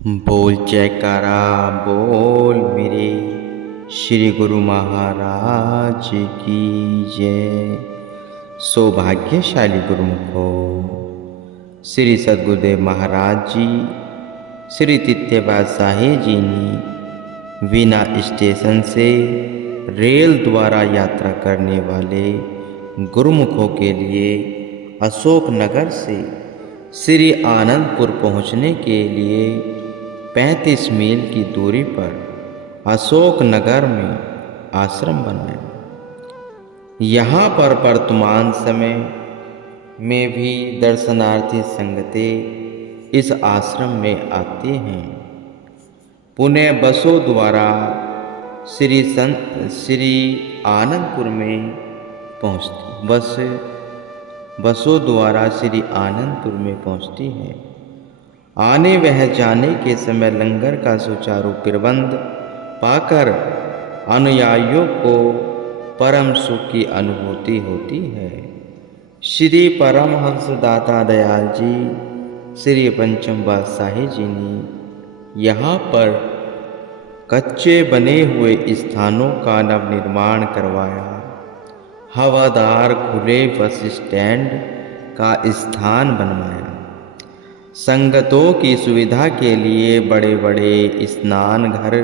बोल जयकारा बोल मेरे श्री गुरु महाराज की जय। सौभाग्यशाली गुरुमुखो श्री सद्गुरुदेव महाराज जी श्री तित्यबा साहे जी ने वीना स्टेशन से रेल द्वारा यात्रा करने वाले गुरुमुखों के लिए अशोकनगर से श्री आनंदपुर पहुंचने के लिए 35 मील की दूरी पर अशोकनगर में आश्रम बनाया। यहाँ पर वर्तमान समय में भी दर्शनार्थी संगते इस आश्रम में आते हैं। पुनः बसों द्वारा श्री आनंदपुर में पहुँचती बसों द्वारा श्री आनंदपुर में पहुँचती है। आने वह जाने के समय लंगर का सुचारू प्रबंध पाकर अनुयायियों को परम सुख की अनुभूति होती है। श्री परमहंस दाता दयाल जी श्री पंचम बादशाही जी ने यहाँ पर कच्चे बने हुए स्थानों का नवनिर्माण करवाया। हवादार खुले बस स्टैंड का स्थान बनवाया। संगतों की सुविधा के लिए बड़े बड़े स्नान घर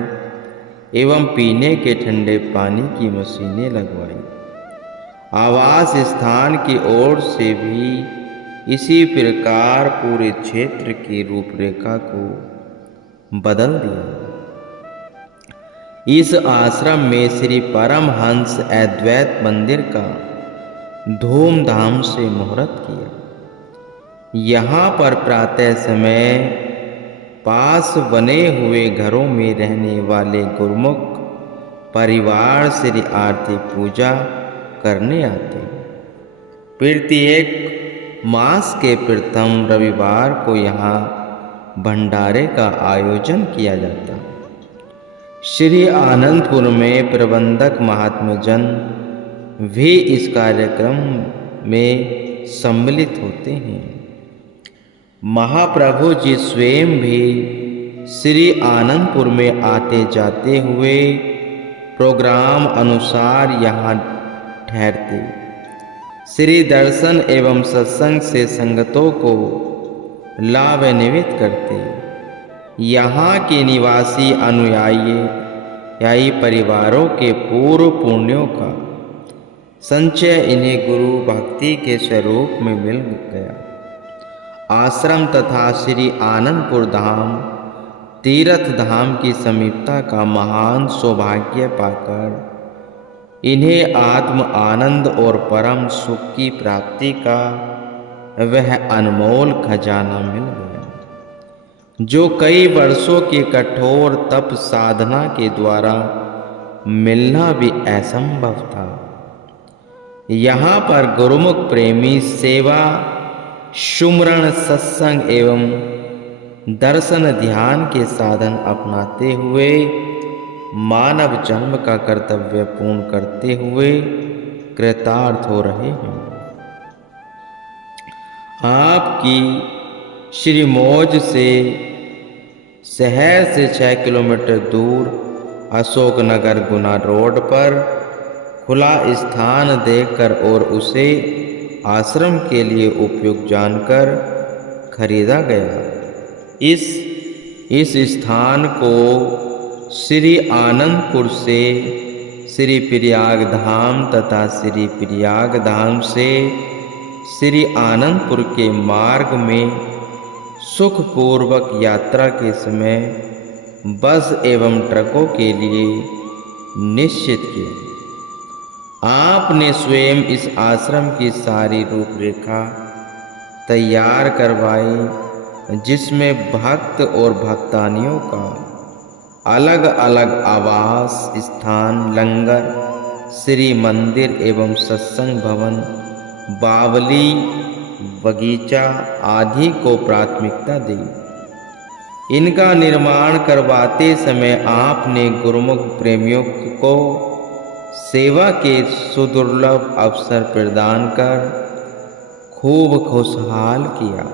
एवं पीने के ठंडे पानी की मशीनें लगवाई। आवास स्थान की ओर से भी इसी प्रकार पूरे क्षेत्र की रूपरेखा को बदल दिया। इस आश्रम में श्री परमहंस अद्वैत मंदिर का धूमधाम से मुहूर्त किया। यहाँ पर प्रातः समय पास बने हुए घरों में रहने वाले गुरुमुख परिवार श्री आरती पूजा करने आते हैं। प्रत्येक मास के प्रथम रविवार को यहाँ भंडारे का आयोजन किया जाता है। श्री आनंदपुर में प्रबंधक महात्मा जन भी इस कार्यक्रम में सम्मिलित होते हैं। महाप्रभु जी स्वयं भी श्री आनंदपुर में आते जाते हुए प्रोग्राम अनुसार यहाँ ठहरते। श्री दर्शन एवं सत्संग से संगतों को लाभान्वित करते। यहाँ के निवासी अनुयायी परिवारों के पूर्व पुण्यों का संचय इन्हें गुरु भक्ति के स्वरूप में मिल गया। आश्रम तथा श्री आनंदपुर धाम तीर्थ धाम की समीपता का महान सौभाग्य पाकर इन्हें आत्म आनंद और परम सुख की प्राप्ति का वह अनमोल खजाना मिल गया, जो कई वर्षों के कठोर तप साधना के द्वारा मिलना भी असंभव था। यहाँ पर गुरुमुख प्रेमी सेवा सुमरण सत्संग एवं दर्शन ध्यान के साधन अपनाते हुए मानव जन्म का कर्तव्य पूर्ण करते हुए कृतार्थ हो रहे हैं। आपकी श्री मौज से शहर से 6 किलोमीटर दूर अशोकनगर गुना रोड पर खुला स्थान देकर और उसे आश्रम के लिए उपयुक्त जानकर खरीदा गया। इस स्थान को श्री आनंदपुर से श्री प्रयाग धाम तथा श्री प्रयाग धाम से श्री आनंदपुर के मार्ग में सुखपूर्वक यात्रा के समय बस एवं ट्रकों के लिए निश्चित किया। आपने स्वयं इस आश्रम की सारी रूपरेखा तैयार करवाई, जिसमें भक्त और भक्तानियों का अलग अलग आवास स्थान, लंगर, श्री मंदिर एवं सत्संग भवन, बावली, बगीचा आदि को प्राथमिकता दी। इनका निर्माण करवाते समय आपने गुरुमुख प्रेमियों को सेवा के सुदुर्लभ अवसर प्रदान कर खूब खुशहाल किया।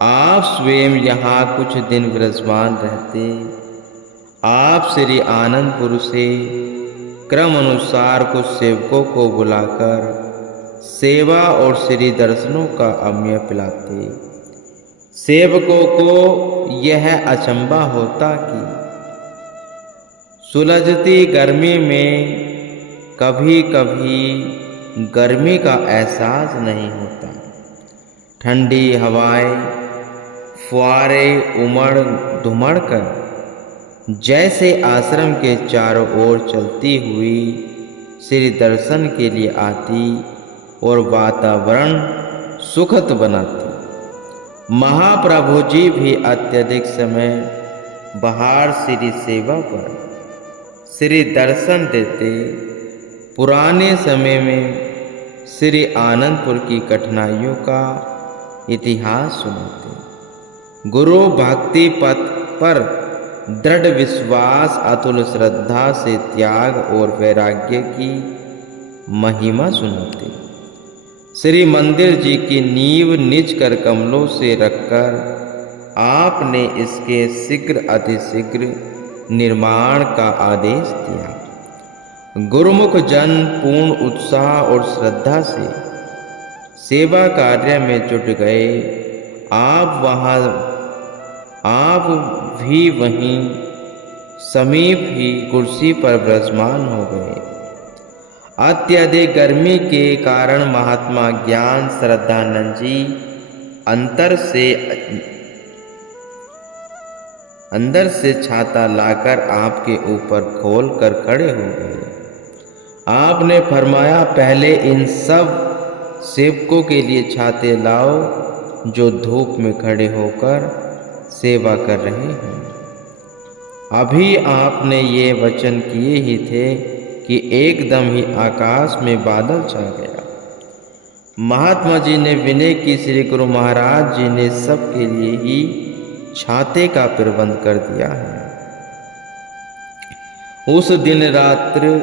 आप स्वयं यहाँ कुछ दिन विराजमान रहते। आप श्री आनंदपुर से क्रम अनुसार कुछ सेवकों को बुलाकर सेवा और श्री दर्शनों का अमृय पिलाते। सेवकों को यह अचंभा होता कि सुलझती गर्मी में कभी कभी गर्मी का एहसास नहीं होता। ठंडी हवाएं फुआरे उमड़ धुमड़ कर जैसे आश्रम के चारों ओर चलती हुई श्री दर्शन के लिए आती और वातावरण सुखद बनाती। महाप्रभु जी भी अत्यधिक समय बाहर श्री सेवा पर श्री दर्शन देते। पुराने समय में श्री आनंदपुर की कठिनाइयों का इतिहास सुनाते। गुरु भक्ति पथ पर दृढ़ विश्वास, अतुल श्रद्धा से त्याग और वैराग्य की महिमा सुनाते। श्री मंदिर जी की नींव निज कर कमलों से रखकर आपने इसके शीघ्र अतिशीघ्र निर्माण का आदेश दिया। गुरुमुख जन पूर्ण उत्साह और श्रद्धा से सेवा कार्य में जुट गए। आप भी वहीं समीप ही कुर्सी पर विराजमान हो गए। अत्यधिक गर्मी के कारण महात्मा ज्ञान श्रद्धानंद जी अंदर से छाता लाकर आपके ऊपर खोल कर खड़े हो गए। आपने फरमाया, पहले इन सब सेवकों के लिए छाते लाओ जो धूप में खड़े होकर सेवा कर रहे हैं। अभी आपने ये वचन किए ही थे कि एकदम ही आकाश में बादल छा गया। महात्मा जी ने विनय की। श्री गुरु महाराज जी ने सबके लिए ही छाते का प्रबंध कर दिया है। उस दिन रात्र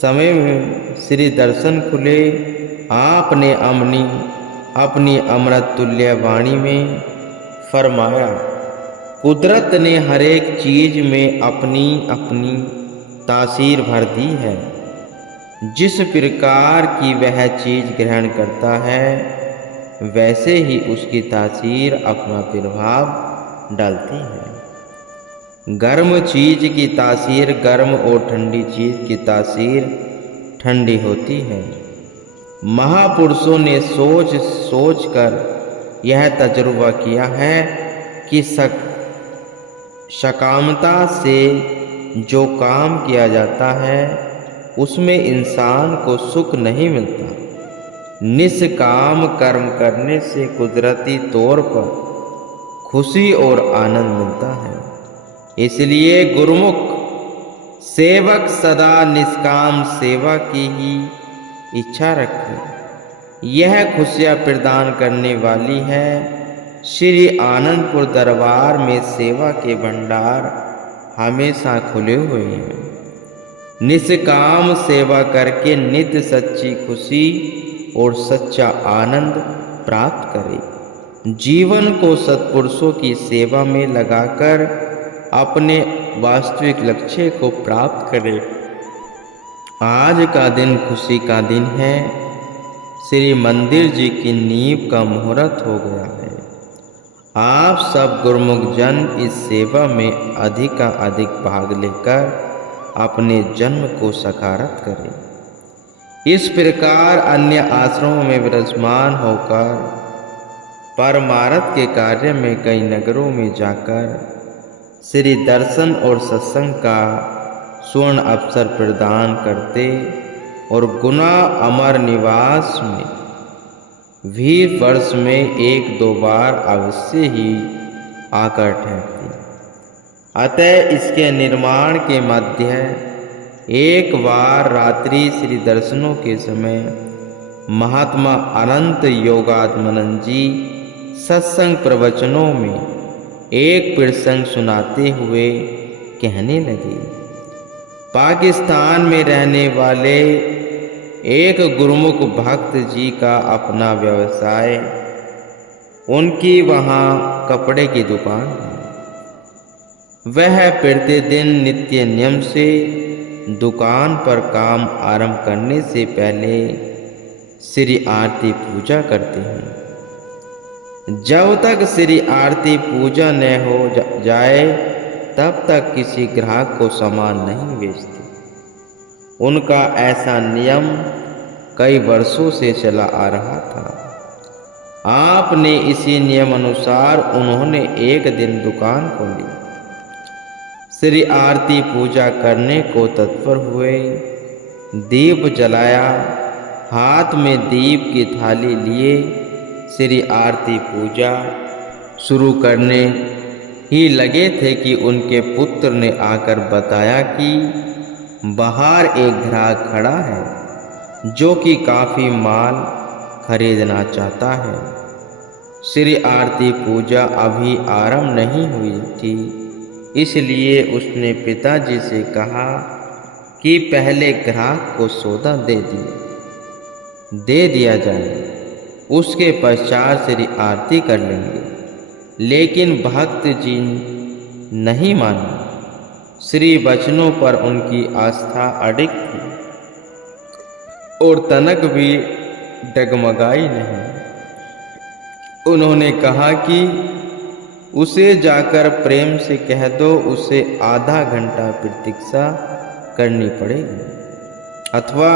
समय में श्री दर्शन खुले। आपने अपनी अमृत तुल्य वाणी में फरमाया, कुदरत ने हर एक चीज में अपनी अपनी तासीर भर दी है। जिस प्रकार की वह चीज ग्रहण करता है वैसे ही उसकी तासीर अपना प्रभाव डालती है। गर्म चीज की तासीर गर्म और ठंडी चीज की तासीर ठंडी होती है। महापुरुषों ने सोच सोच कर यह तजुर्बा किया है कि सकामता से जो काम किया जाता है उसमें इंसान को सुख नहीं मिलता। निष्काम कर्म करने से कुदरती तौर पर खुशी और आनंद मिलता है। इसलिए गुरुमुख सेवक सदा निष्काम सेवा की ही इच्छा रखें। यह खुशियाँ प्रदान करने वाली है। श्री आनंदपुर दरबार में सेवा के भंडार हमेशा खुले हुए हैं। निष्काम सेवा करके नित्य सच्ची खुशी और सच्चा आनंद प्राप्त करें। जीवन को सत्पुरुषों की सेवा में लगाकर अपने वास्तविक लक्ष्य को प्राप्त करें। आज का दिन खुशी का दिन है। श्री मंदिर जी की नींव का मुहूर्त हो गया है। आप सब गुरुमुख जन इस सेवा में अधिक भाग लेकर अपने जन्म को साकारत करें। इस प्रकार अन्य आश्रमों में विराजमान होकर परमार्थ के कार्य में कई नगरों में जाकर श्री दर्शन और सत्संग का स्वर्ण अवसर प्रदान करते और गुना अमर निवास में भी वर्ष में 1-2 बार अवश्य ही आकर ठहरती। अतः इसके निर्माण के मध्य एक बार रात्रि श्री दर्शनों के समय महात्मा अनंत योगात्मानंद जी सत्संग प्रवचनों में एक प्रसंग सुनाते हुए कहने लगे, पाकिस्तान में रहने वाले एक गुरुमुख भक्त जी का अपना व्यवसाय उनकी वहाँ कपड़े की दुकान है। वह प्रतिदिन नित्य नियम से दुकान पर काम आरंभ करने से पहले श्री आरती पूजा करते हैं। जब तक श्री आरती पूजा न हो जाए तब तक किसी ग्राहक को सामान नहीं बेचते। उनका ऐसा नियम कई वर्षों से चला आ रहा था। आपने इसी नियम अनुसार उन्होंने एक दिन दुकान खोली, श्री आरती पूजा करने को तत्पर हुए, दीप जलाया, हाथ में दीप की थाली लिए श्री आरती पूजा शुरू करने ही लगे थे कि उनके पुत्र ने आकर बताया कि बाहर एक ग्राहक खड़ा है जो कि काफ़ी माल खरीदना चाहता है। श्री आरती पूजा अभी आरंभ नहीं हुई थी, इसलिए उसने पिताजी से कहा कि पहले ग्राहक को सौदा दे दिया जाए, उसके पश्चात श्री आरती कर लेंगे। लेकिन भक्त जी नहीं माने। श्री वचनों पर उनकी आस्था अडिग थी और तनक भी डगमगाई नहीं। उन्होंने कहा कि उसे जाकर प्रेम से कह दो उसे आधा घंटा प्रतीक्षा करनी पड़ेगी, अथवा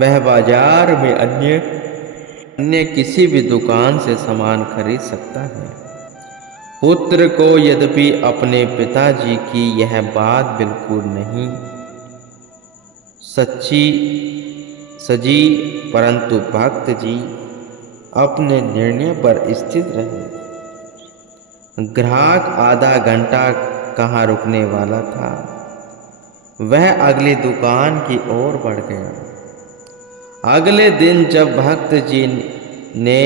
वह बाजार में अन्य किसी भी दुकान से सामान खरीद सकता है। पुत्र को यद्यपि अपने पिताजी की यह बात बिल्कुल नहीं सजी, परंतु भक्त जी अपने निर्णय पर स्थिर रहे। ग्राहक आधा घंटा कहाँ रुकने वाला था, वह अगली दुकान की ओर बढ़ गया। अगले दिन जब भक्त जी ने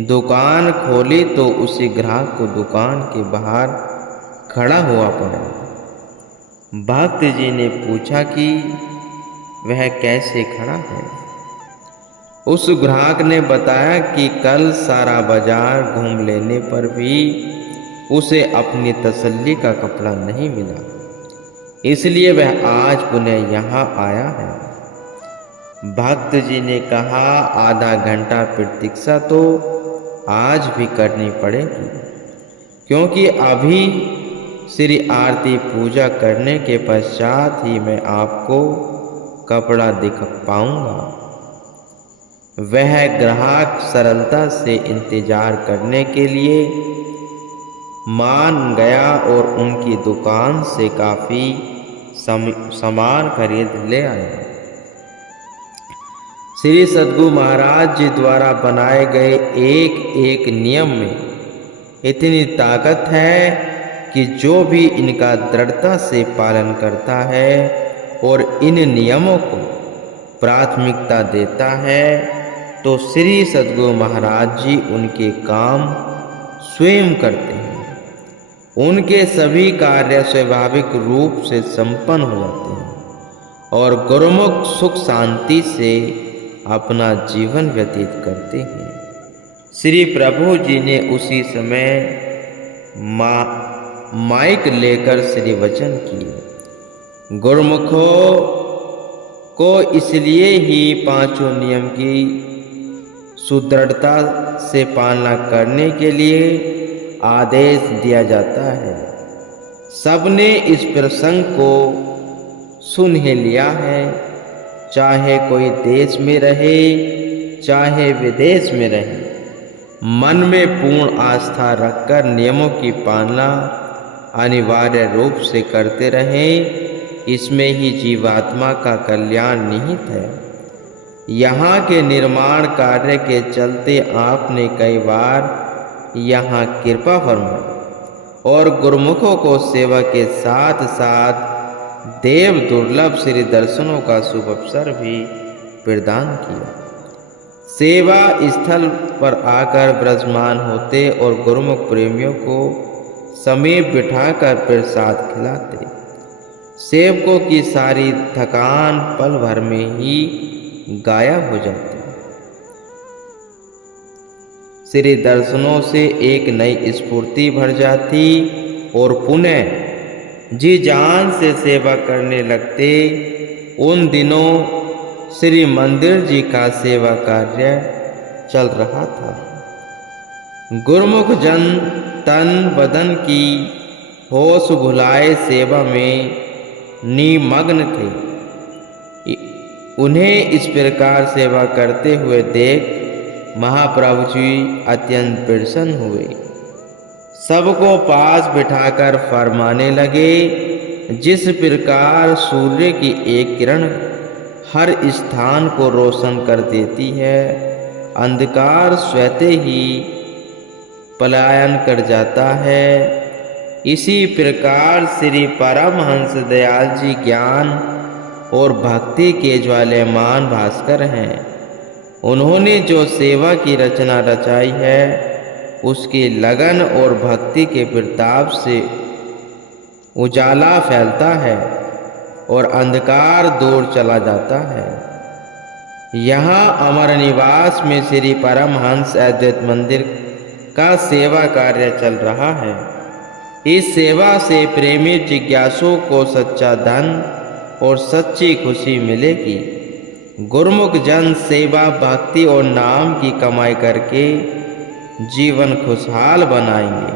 दुकान खोली तो उसी ग्राहक को दुकान के बाहर खड़ा हुआ पड़ा। भक्त जी ने पूछा कि वह कैसे खड़ा है। उस ग्राहक ने बताया कि कल सारा बाजार घूम लेने पर भी उसे अपनी तसल्ली का कपड़ा नहीं मिला, इसलिए वह आज पुनः यहाँ आया है। भक्त जी ने कहा, आधा घंटा प्रतीक्षा तो आज भी करनी पड़ेगी, क्योंकि अभी श्री आरती पूजा करने के पश्चात ही मैं आपको कपड़ा दिखा पाऊंगा। वह ग्राहक सरलता से इंतजार करने के लिए मान गया और उनकी दुकान से काफ़ी सामान खरीद ले आया। श्री सद्गुरु महाराज जी द्वारा बनाए गए एक एक नियम में इतनी ताकत है कि जो भी इनका दृढ़ता से पालन करता है और इन नियमों को प्राथमिकता देता है तो श्री सद्गुरु महाराज जी उनके काम स्वयं करते हैं। उनके सभी कार्य स्वाभाविक रूप से संपन्न हो जाते हैं और गुरुमुख सुख शांति से अपना जीवन व्यतीत करते हैं। श्री प्रभु जी ने उसी समय माइक लेकर श्री वचन किए। गुरुमुखों को इसलिए ही पांचों नियम की सुदृढ़ता से पालना करने के लिए आदेश दिया जाता है। सबने इस प्रसंग को सुन ही लिया है, चाहे कोई देश में रहे चाहे विदेश में रहे। मन में पूर्ण आस्था रखकर नियमों की पालना अनिवार्य रूप से करते रहें, इसमें ही जीवात्मा का कल्याण निहित है। यहाँ के निर्माण कार्य के चलते आपने कई बार यहाँ कृपा फरमाई और गुरुमुखों को सेवा के साथ साथ देव दुर्लभ श्री दर्शनों का शुभ अवसर भी प्रदान किया। सेवा स्थल पर आकर विराजमान होते और गुरुमुख प्रेमियों को समीप बिठाकर प्रसाद खिलाते। सेवकों की सारी थकान पल भर में ही गायब हो जाती। श्री दर्शनों से एक नई स्फूर्ति भर जाती और पुनः जी जान से सेवा करने लगते। उन दिनों श्री मंदिर जी का सेवा कार्य चल रहा था। गुरुमुख जन तन बदन की होश भुलाए सेवा में निमग्न थे। उन्हें इस प्रकार सेवा करते हुए देख महाप्रभु जी अत्यंत प्रसन्न हुए। सबको पास बिठाकर फरमाने लगे, जिस प्रकार सूर्य की एक किरण हर स्थान को रोशन कर देती है, अंधकार स्वतः ही पलायन कर जाता है, इसी प्रकार श्री परमहंस दयाल जी ज्ञान और भक्ति के ज्वाल्यमान भास्कर हैं। उन्होंने जो सेवा की रचना रचाई है, उसकी लगन और भक्ति के प्रताप से उजाला फैलता है और अंधकार दूर चला जाता है। यहाँ अमर निवास में श्री परमहंस अद्वैत मंदिर का सेवा कार्य चल रहा है। इस सेवा से प्रेमी जिज्ञासु को सच्चा धन और सच्ची खुशी मिलेगी। गुरुमुख जन सेवा भक्ति और नाम की कमाई करके जीवन खुशहाल बनाएंगे।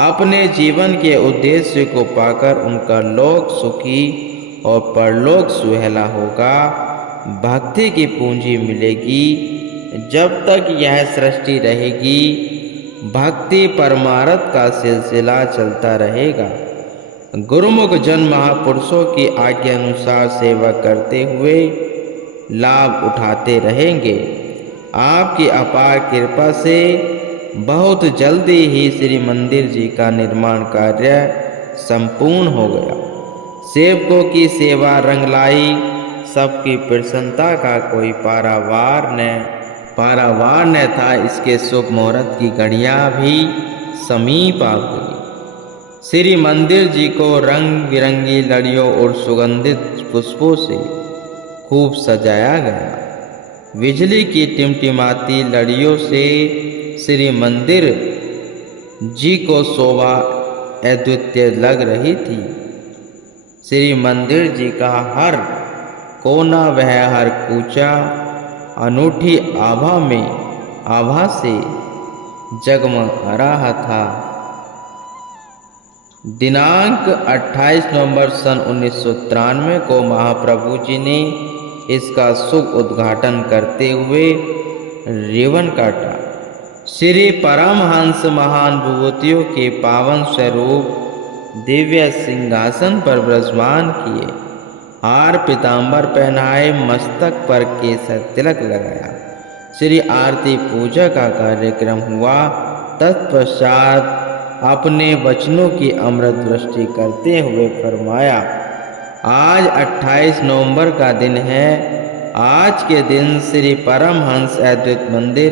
अपने जीवन के उद्देश्य को पाकर उनका लोक सुखी और परलोक सुहेला होगा। भक्ति की पूंजी मिलेगी। जब तक यह सृष्टि रहेगी, भक्ति परमार्थ का सिलसिला चलता रहेगा। गुरुमुख जन महापुरुषों की आज्ञा अनुसार सेवा करते हुए लाभ उठाते रहेंगे। आपकी अपार कृपा से बहुत जल्दी ही श्री मंदिर जी का निर्माण कार्य संपूर्ण हो गया। सेवकों की सेवा रंग लाई। सबकी प्रसन्नता का कोई पारावार न था। इसके शुभ मुहूर्त की घड़ियां भी समीप आ गई। श्री मंदिर जी को रंग बिरंगी लड़ियों और सुगंधित पुष्पों से खूब सजाया गया। बिजली की टिमटिमाती लड़ियों से श्री मंदिर जी को शोभा अद्वितीय लग रही थी। श्री मंदिर जी का हर कोना वह हर कूचा अनूठी आभा से जगमग रहा था। दिनांक 28 नवंबर सन 1993 को महाप्रभु जी ने इसका शुभ उद्घाटन करते हुए रिबन काटा। श्री परमहंस महान विभूतियों के पावन स्वरूप दिव्य सिंहासन पर विराजमान किए। हार पीताम्बर पहनाए, मस्तक पर केसर तिलक लगाया। श्री आरती पूजा का कार्यक्रम हुआ। तत्पश्चात अपने वचनों की अमृत वृष्टि करते हुए फरमाया, आज 28 नवंबर का दिन है। आज के दिन श्री परमहंस अद्वैत मंदिर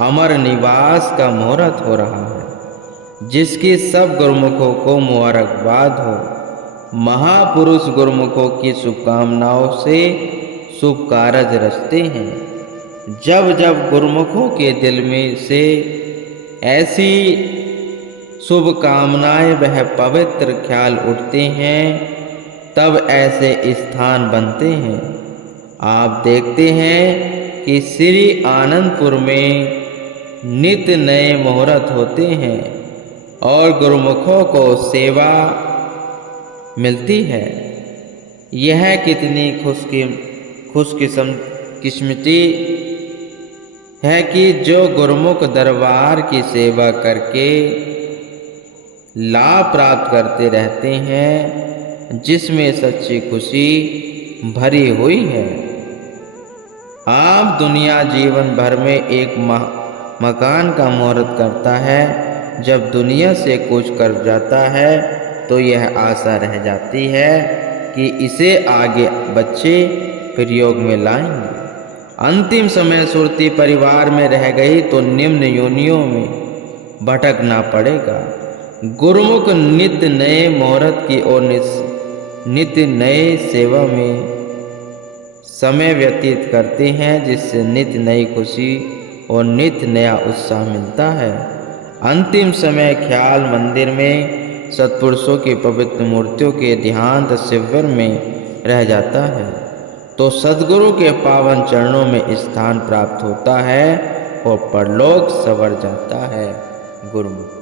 अमर निवास का मुहूर्त हो रहा है, जिसकी सब गुरुमुखों को मुबारकबाद हो। महापुरुष गुरुमुखों की शुभकामनाओं से शुभ कार्य रचते हैं। जब जब गुरुमुखों के दिल में से ऐसी शुभकामनाएं वह पवित्र ख्याल उठते हैं, तब ऐसे स्थान बनते हैं। आप देखते हैं कि श्री आनंदपुर में नित्य नए मुहूर्त होते हैं और गुरुमुखों को सेवा मिलती है। यह कितनी खुशकिस्मती है कि जो गुरुमुख दरबार की सेवा करके लाभ प्राप्त करते रहते हैं, जिसमें सच्ची खुशी भरी हुई है। आप दुनिया जीवन भर में एक मकान का मुहूर्त करता है। जब दुनिया से कुछ कर जाता है तो यह आशा रह जाती है कि इसे आगे बच्चे प्रयोग में लाएंगे। अंतिम समय सुरती परिवार में रह गई तो निम्न योनियों में भटकना पड़ेगा। गुरुमुख नित्य नए मुहूर्त की ओर नित्य नए सेवा में समय व्यतीत करते हैं, जिससे नित्य नई खुशी और नित्य नया उत्साह मिलता है। अंतिम समय ख्याल मंदिर में सत्पुरुषों की पवित्र मूर्तियों के ध्यान शिविर में रह जाता है तो सद्गुरु के पावन चरणों में स्थान प्राप्त होता है और परलोक संवर जाता है। गुरुमुख।